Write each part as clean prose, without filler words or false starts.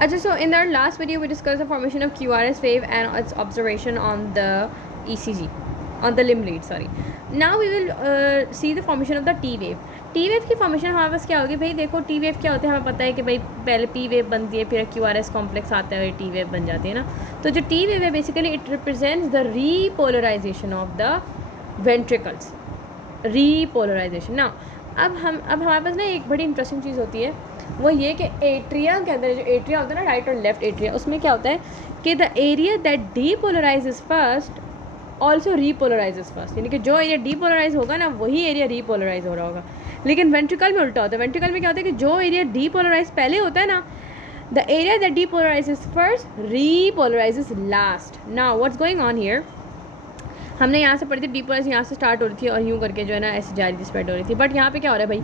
अच्छा, so in our last video we discussed the formation of QRS wave and its observation on the ECG, on the limb lead, sorry. Now we will see the formation of the T wave. T wave की formation हमारे पास क्या होगी भाई? देखो T wave क्या होते हैं, हमें पता है कि भाई पहले P wave बनती है, फिर QRS कॉम्प्लेक्स आता है, T wave बन जाती है ना. तो जो T wave है basically it represents the repolarisation of the ventricles. Repolarisation. ना अब हमारे पास ना एक बड़ी इंटरेस्टिंग चीज़ होती है, वो ये कि एट्रिया के अंदर जो एट्रिया होता है ना, राइट और लेफ्ट एट्रिया, उसमें क्या होता है कि the area that depolarizes first also repolarizes first. यानी कि जो एरिया डीपोलराइज होगा ना, वही एरिया रीपोलराइज हो रहा होगा. लेकिन वेंट्रिकल में उल्टा होता है. वेंट्रिकल में क्या होता है कि जो एरिया डीपोलराइज पहले होता है ना, the area that depolarizes first repolarizes last. Now what's going on here? हमने यहाँ से पढ़ी थी डीपोलराइज यहाँ से स्टार्ट हो रही थी और यूँ करके जो है ना ऐसे जा रही थी, स्प्रेड हो रही थी. बट यहाँ पे क्या हो रहा है भाई?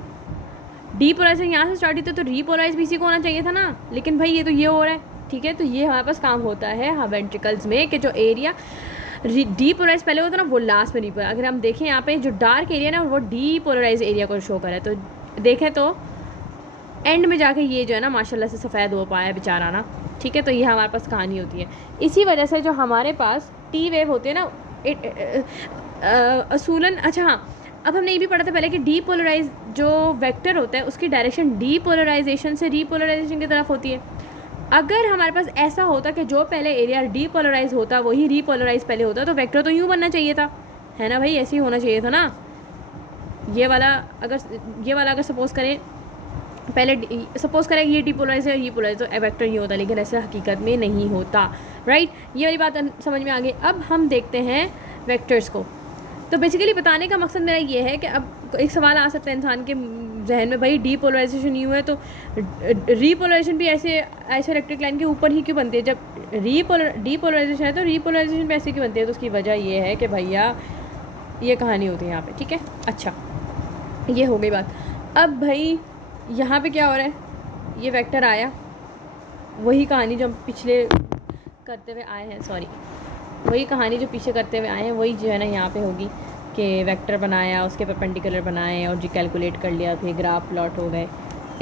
डीपोलराइजेशन यहाँ से स्टार्ट हुई तो रीपोलराइज भी इसी को होना चाहिए था ना. लेकिन भाई ये तो ये हो रहा है. ठीक है, तो ये हमारे पास काम होता है हाँ वेंट्रिकल्स में कि जो एरिया डीपोलराइज पहले होता है ना, वो लास्ट में रीपोलराइज. अगर हम देखें यहाँ पे जो डार्क एरिया ना, वो डीपोलराइज एरिया को शो कर रहा है. तो देखें तो एंड में जाके ये जो है ना माशाल्लाह से सफ़ेद हो पाया बेचारा ना. ठीक है, तो ये हमारे पास कहानी होती है. इसी वजह से जो हमारे पास टी वेव होते हैं ना, असूलन. अच्छा हाँ, अब हमने ये भी पढ़ा था पहले कि डीपोलराइज जो वेक्टर होता है उसकी डायरेक्शन डीपोलराइजेशन से रीपोलराइजेशन की तरफ होती है. अगर हमारे पास ऐसा होता कि जो पहले एरिया डीपोलराइज होता वही रीपोलराइज पहले होता, तो वेक्टर तो यूँ बनना चाहिए था, है ना भाई? ऐसे ही होना चाहिए था ना. ये वाला अगर सपोज करें पहले, सपोज करें ये डीपोलराइज है, ये पोलराइज, तो वेक्टर ये होता. लेकिन ऐसा हकीकत में नहीं होता. राइट, ये वाली बात समझ में आ गई. अब हम देखते हैं वेक्टर्स को. तो बेसिकली बताने का मकसद मेरा ये है कि अब एक सवाल आ सकता है इंसान के जहन में, भाई डीपोलराइजेशन यूँ है तो रीपोलराइजेशन भी ऐसे इलेक्ट्रिक लाइन के ऊपर ही क्यों बनती है? जब डीपोलराइजेशन है तो रीपोलराइजेशन भी ऐसे क्यों बनती है? तो उसकी वजह ये है कि भैया ये कहानी होती है यहाँ पे. ठीक है, अच्छा ये हो गई बात. अब भाई यहाँ पे क्या हो रहा है? ये वेक्टर आया, वही कहानी जो हम पिछले करते हुए आए हैं, सॉरी वही कहानी जो पीछे करते हुए आए हैं, वही जो है ना यहाँ पे होगी कि वेक्टर बनाया, उसके परपेंडिकुलर बनाए और जी कैलकुलेट कर लिया, फिर ग्राफ प्लॉट हो गए.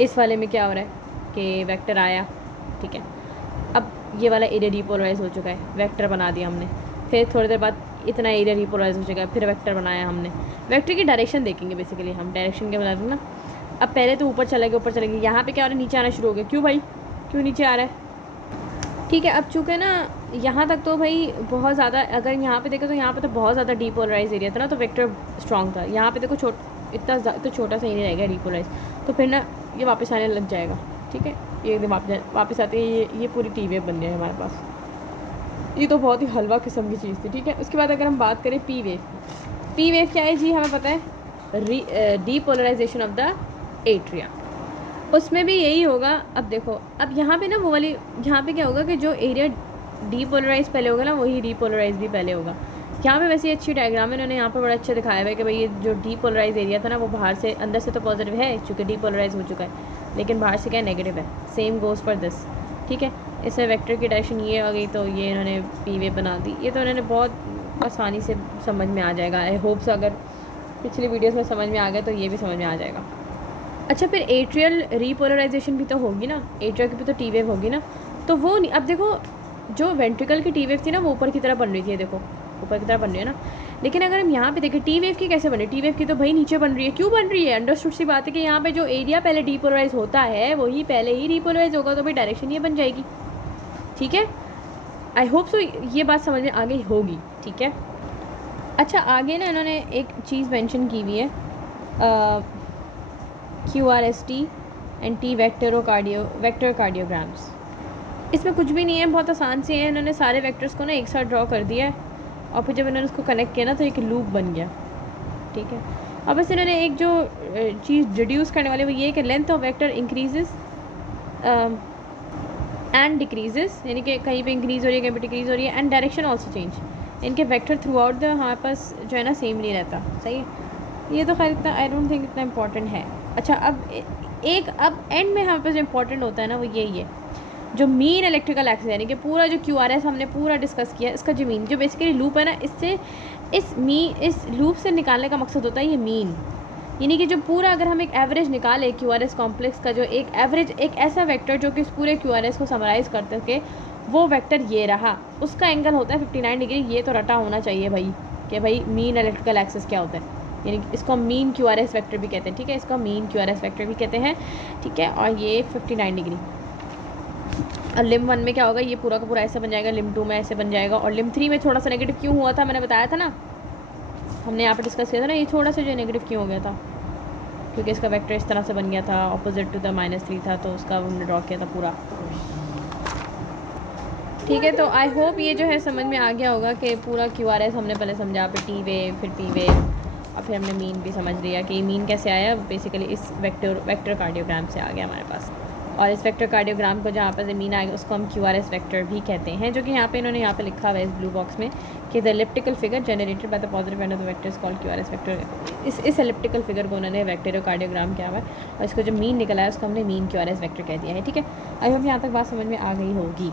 इस वाले में क्या हो रहा है कि वेक्टर आया, ठीक है, अब ये वाला एरिया डीपोलराइज हो चुका है, वेक्टर बना दिया हमने. फिर थोड़ी देर बाद इतना एरिया डीपोलराइज हो चुका है, फिर वेक्टर बनाया हमने. वेक्टर की डायरेक्शन देखेंगे बेसिकली हम, डायरेक्शन क्या बता दें ना. अब पहले तो ऊपर चलेंगे, यहाँ पे क्या हो रहा है? नीचे आना शुरू हो गया. क्यों भाई, क्यों नीचे आ रहा है? ठीक है, अब चूँकि ना यहाँ तक तो भाई बहुत ज़्यादा, अगर यहाँ पे देखो तो यहाँ पे तो बहुत ज़्यादा डीपोलराइज एरिया था ना, तो वेक्टर स्ट्रॉन्ग था. यहाँ पे देखो इतना तो छोटा सा ही नहीं रहेगा डीपोलराइज, तो फिर ना ये वापस आने लग जाएगा. ठीक है, ये एकदम वापस आते ही ये पूरी टी वेव बन गई है हमारे पास. ये तो बहुत ही हलवा किस्म की चीज़ थी. ठीक है, उसके बाद अगर हम बात करें पी वेव क्या है जी? हमें पता है डीपोलराइजेशन ऑफ द एट्रिया, उसमें भी यही होगा. अब देखो, अब यहाँ पे ना वो वाली, यहाँ पे क्या होगा कि जो एरिया डीपोलराइज पहले होगा ना, वही रीपोलराइज भी पहले होगा. यहाँ पे वैसे अच्छी डायग्राम है, इन्होंने यहाँ पे बड़ा अच्छा दिखाया हुआ है कि भाई ये जो डीपोलराइज एरिया था ना, वो बाहर से, अंदर से तो पॉजिटिव है चूँकि डीपोलराइज हो चुका है, लेकिन बाहर से क्या नेगेटिव है. Same goes for this. ठीक है, इसमें वेक्टर की डायरेक्शन ये आ गई, तो ये इन्होंने पी वेव बना दी. ये तो इन्होंने बहुत आसानी से समझ में आ जाएगा. आई होप सो अगर पिछली वीडियोज़ में समझ में आ गया तो ये भी समझ में आ जाएगा. अच्छा, फिर एट्रियल रीपोलराइजेशन भी तो होगी ना, एट्रिया की भी तो टी वेव होगी ना. तो वो नहीं, अब देखो जो वेंट्रिकल की टी वेव थी ना, वो ऊपर की तरफ बन रही थी. देखो ऊपर की तरफ बन रही है ना. लेकिन अगर हम यहाँ पे देखें टी वेव की कैसे बनी, टी वेव की तो भाई नीचे बन रही है. क्यों बन रही है? अंडरस्टूड सी बात है कि यहाँ पे जो एरिया पहले डीपोलराइज होता है वही पहले ही रीपोलराइज होगा, तो भाई डायरेक्शन ये बन जाएगी. ठीक है, आई होप सो ये बात समझ में आ गई होगी. ठीक है, अच्छा आगे ना इन्होंने एक चीज़ मैंशन की हुई है, QRST एंड टी वेक्टर कार्डियोग्राम्स. इसमें कुछ भी नहीं है, बहुत आसान से है. इन्होंने सारे वेक्टर्स को ना एक साथ ड्रॉ कर दिया है और फिर जब इन्होंने उसको कनेक्ट किया ना तो एक लूप बन गया. ठीक है, अब बस इन्होंने एक जो चीज़ डिड्यूस करने वाले वो ये है कि length of vector increases and decreases, यानी कि कहीं पे इंक्रीज़ हो रही है, कहीं पे डिक्रीज़ हो रही है. And direction also change. इनके वेक्टर थ्रू आउट द हमारे पास जो है ना सेम नहीं रहता. सही है, ये तो खैर इतना आई डोंट थिंक इतना इंपॉर्टेंट है. अच्छा, अब एंड में हमारे पास जो इम्पोर्टेंट होता है ना वो यही है, जो मीन इलेक्ट्रिकल एक्सिस, यानी कि पूरा जो QRS हमने पूरा डिस्कस किया, इसका जो मीन, जो बेसिकली लूप है ना, इससे इस लूप से निकालने का मकसद होता है ये मीन. यानी कि जो पूरा अगर हम एक एवरेज निकालें QRS कॉम्प्लेक्स का, जो एक एवरेज एक ऐसा वेक्टर जो कि इस पूरे QRS को समराइज़ कर सके, वो वेक्टर ये रहा, उसका एंगल होता है 59 डिग्री। ये तो रटा होना चाहिए भाई कि भाई मीन इलेक्ट्रिकल एक्सिस क्या होता है, यानी कि इसको हम मीन QRS वेक्टर भी कहते हैं, ठीक है, इसको मीन QRS वेक्टर भी कहते हैं, ठीक है। और ये 59 डिग्री। और लिम 1 में क्या होगा, ये पूरा का पूरा ऐसे बन जाएगा, लिम 2 में ऐसे बन जाएगा, और लिम 3 में थोड़ा सा नेगेटिव क्यों हुआ था, मैंने बताया था ना, हमने यहाँ पे डिस्कस किया था ना, ये थोड़ा सा जो नेगेटिव क्यों हो गया था, क्योंकि इसका वेक्टर इस तरह से बन गया था, ऑपोजिट टू द -3 था, तो उसका हमने ड्रॉ किया था पूरा, ठीक है। तो आई होप ये जो है समझ में आ गया होगा कि पूरा QRS हमने पहले समझा, फिर T वेव, फिर P वेव, और फिर हमने मीन भी समझ लिया कि मीन कैसे आया, बेसिकली इस वेक्टर कार्डियोग्राम से आ गया हमारे पास। और इस वेक्टर कार्डियोग्राम को जहाँ पर मीन आएगा उसको हम QRS वेक्टर भी कहते हैं, जो कि यहाँ पे इन्होंने यहाँ पे लिखा हुआ है इस ब्लू बॉक्स में कि the elliptical figure generated by the positive end of the vector is called QRS vector. इस एलिप्टिकल फिगर को उन्होंने वेक्टर कार्डियोग्राम किया हुआ है, और इसको जो मीन निकला है उसको हमने मीन QRS वेक्टर कह दिया है, ठीक है। आई होप यहाँ तक बात समझ में आ गई होगी।